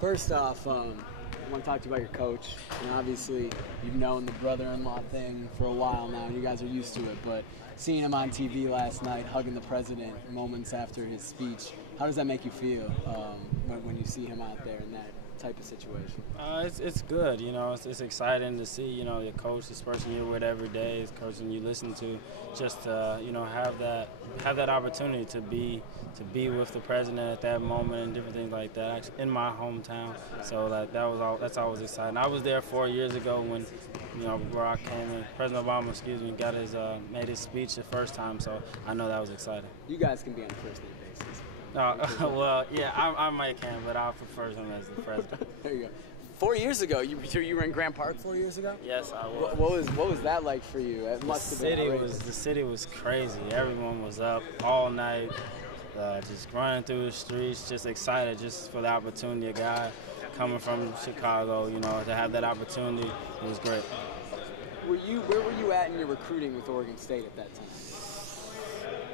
First off, I want to talk to you about your coach. And obviously, you've known the brother-in-law thing for a while now, and you guys are used to it. But seeing him on TV last night, hugging the president moments after his speech, how does that make you feel when you see him out there in that type of situation? It's good, it's exciting to see, your coach, this person you're with every day, this person you listen to, just have that opportunity to be with the president at that moment and different things like that. Actually, in my hometown, so that's always exciting. I was there 4 years ago when where I came in. President Obama, got made his speech the first time, so I know that was exciting. You guys can be on a first name basis. Well, yeah, I might can, but I prefer him as the president. There you go. 4 years ago, you were in Grant Park 4 years ago? Yes, I was. What was that like for you? It must have been outrageous. The city was crazy. Everyone was up all night, just running through the streets, just excited just for the opportunity. A guy coming from Chicago, to have that opportunity, it was great. Where were you at in your recruiting with Oregon State at that time?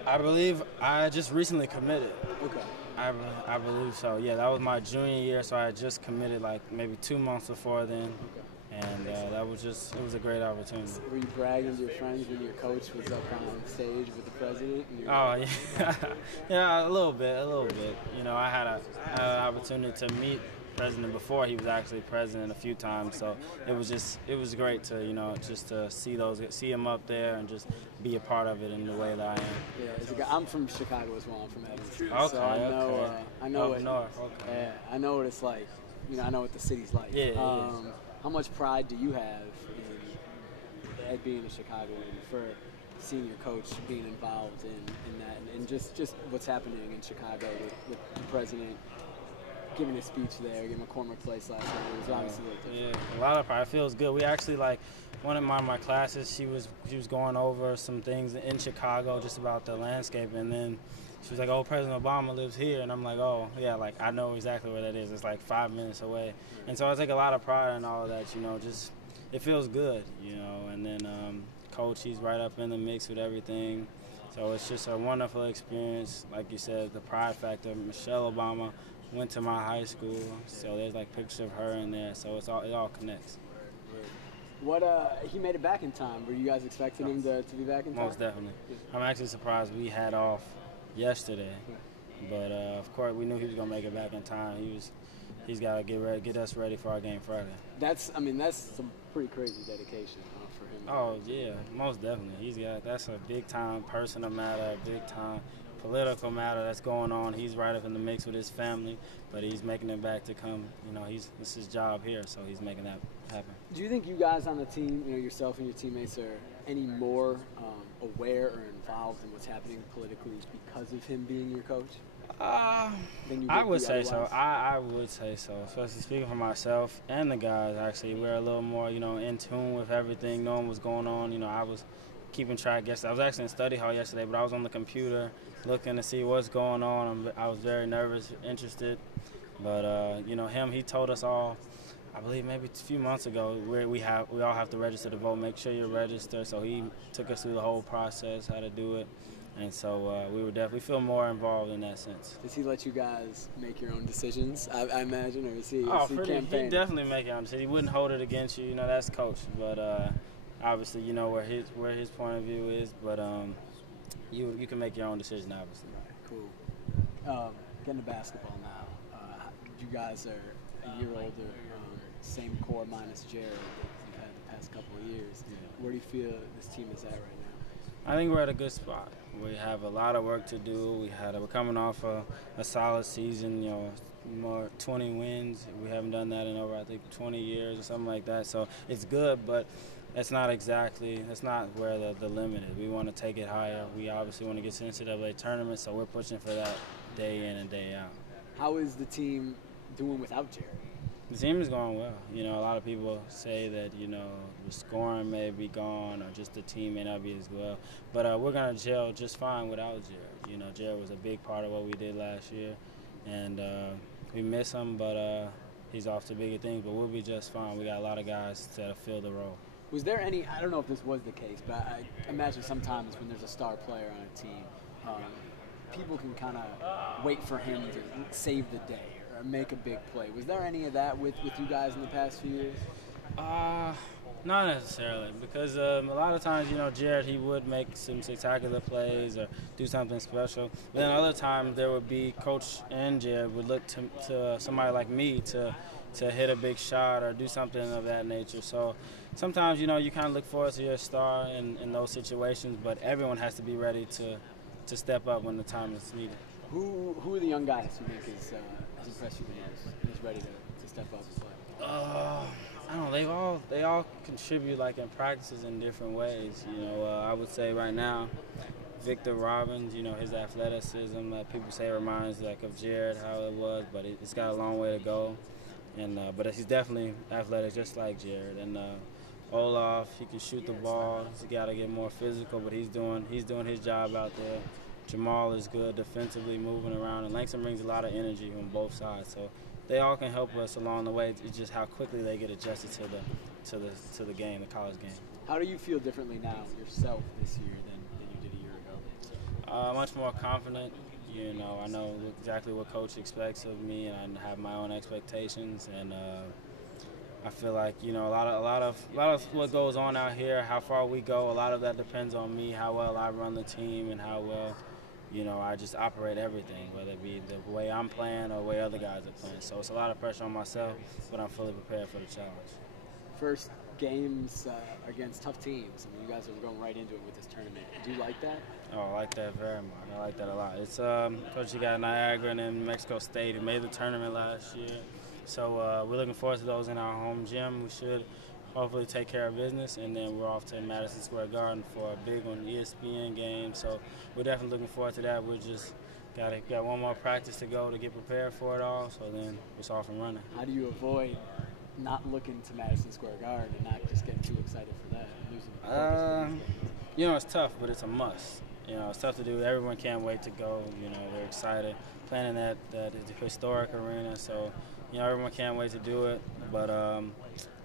I believe I just recently committed. Okay. I believe so. Yeah, that was my junior year, so I just committed like maybe 2 months before then. Okay. And it was a great opportunity. Were you bragging to your friends when your coach was up on stage with the president? Oh, yeah. Yeah, a little bit. I had an opportunity to meet president before he was actually president a few times, so it was great to just to see him up there and just be a part of it in the way that I am. Yeah, I'm from Chicago as well. I'm from Evanston, okay, so I know it. North, okay. Yeah, I know what it's like. I know what the city's like. Yeah. How much pride do you have in being a Chicagoan for seeing your coach being involved in that and just what's happening in Chicago with the president giving a speech there, giving a corner place last night? It was obviously a little different. Yeah, a lot of pride. It feels good. We actually, one of my classes, she was going over some things in Chicago just about the landscape, and then she was like, "Oh, President Obama lives here," and I'm like, "Oh, yeah, I know exactly where that is. It's like 5 minutes away." And so I take a lot of pride in all of that, just it feels good, and then Coach, he's right up in the mix with everything. So it's just a wonderful experience. Like you said, the pride factor. Michelle Obama went to my high school, so there's pictures of her in there, so it all connects. He made it back in time. Were you guys expecting him to be back in time? Most definitely. I'm actually surprised we had off yesterday, but of course we knew he was gonna make it back in time. He's got to get us ready for our game Friday. That's some pretty crazy dedication for him. Oh yeah, most definitely. That's a big time personal matter, a big time political matter that's going on. He's right up in the mix with his family, but he's making it back to come. This is his job here, so he's making that happen. Do you think you guys on the team, yourself and your teammates, are any more aware or involved in what's happening politically because of him being your coach? I would say so. I would say so. Especially speaking for myself and the guys, actually, we're a little more, in tune with everything, knowing what's going on. I was keeping track yesterday. I was actually in study hall yesterday, but I was on the computer looking to see what's going on. I was very nervous, interested. But, he told us all, I believe maybe a few months ago, we all have to register to vote. Make sure you're registered. So he took us through the whole process, how to do it. And so we feel more involved in that sense. Does he let you guys make your own decisions, I imagine, or is he campaigning? He definitely make your own decisions. He wouldn't hold it against you. That's coach. But obviously, where his point of view is. But you can make your own decision, obviously. Cool. Getting to basketball now. You guys are a year older. Same core minus Jared that you've had the past couple of years. Yeah. Where do you feel this team is at right now? I think we're at a good spot. We have a lot of work to do. We're coming off a solid season, more 20 wins. We haven't done that in over, I think, 20 years or something like that. So it's good, but that's not where the limit is. We want to take it higher. We obviously want to get to the NCAA tournament, so we're pushing for that day in and day out. How is the team doing without Jared? The team is going well. A lot of people say that, the scoring may be gone or just the team may not be as well. But we're going to gel just fine without Jared. Jared was a big part of what we did last year. And we miss him, but he's off to bigger things. But we'll be just fine. We got a lot of guys to fill the role. Was there any, I don't know if this was the case, but I imagine sometimes when there's a star player on a team, people can kind of wait for him to save the day or make a big play. Was there any of that with you guys in the past few years? Not necessarily, because a lot of times, Jared, he would make some spectacular plays or do something special. But then other times there would be Coach and Jared would look to somebody like me to hit a big shot or do something of that nature. So sometimes, you kind of look forward to your star in those situations, but everyone has to be ready to step up when the time is needed. Who are the young guys you think has impressed you the most and is ready to step up and play? I don't know. They all contribute like in practices in different ways. I would say right now, Victor Robbins. His athleticism. People say reminds like of Jared how it was, but it's got a long way to go. And but he's definitely athletic, just like Jared. And Olaf, he can shoot the ball. He's got to get more physical, but he's doing his job out there. Jamal is good defensively, moving around, and Langston brings a lot of energy on both sides. So they all can help us along the way. It's just how quickly they get adjusted to the game, the college game. How do you feel differently now yourself this year than you did a year ago? Much more confident. I know exactly what Coach expects of me, and I have my own expectations. And I feel like a lot of what goes on out here, how far we go, a lot of that depends on me, how well I run the team, and how well I just operate everything, whether it be the way I'm playing or the way other guys are playing. So it's a lot of pressure on myself, but I'm fully prepared for the challenge. First games against tough teams. I mean, you guys are going right into it with this tournament. Do you like that? Oh, I like that very much. I like that a lot. It's coach, you got Niagara and then New Mexico State who made the tournament last year. So we're looking forward to those in our home gym. We should hopefully take care of business, and then we're off to Madison Square Garden for a big one, ESPN game. So we're definitely looking forward to that. We're just got one more practice to go to get prepared for it all, so then it's off and running. How do you avoid not looking to Madison Square Garden and not just getting too excited for that and losing the focus? It's tough, but it's a must. It's tough to do. Everyone can't wait to go. They're excited playing in that historic arena, so everyone can't wait to do it. But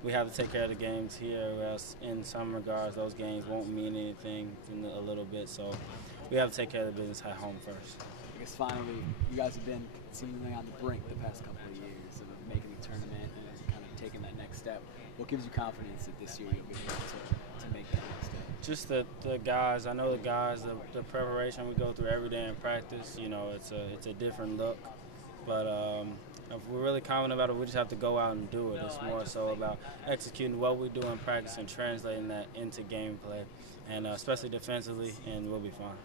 we have to take care of the games here, or else in some regards those games won't mean anything in a little bit. So we have to take care of the business at home first. I guess finally, you guys have been seemingly on the brink the past couple of years of making the tournament and kind of taking that next step. What gives you confidence that this year you'll be able to make that next step? Just the guys. I know the guys, the preparation we go through every day in practice. It's a different look, but if we're really confident about it, we just have to go out and do it. It's more so about executing what we do in practice and translating that into gameplay, and especially defensively, and we'll be fine.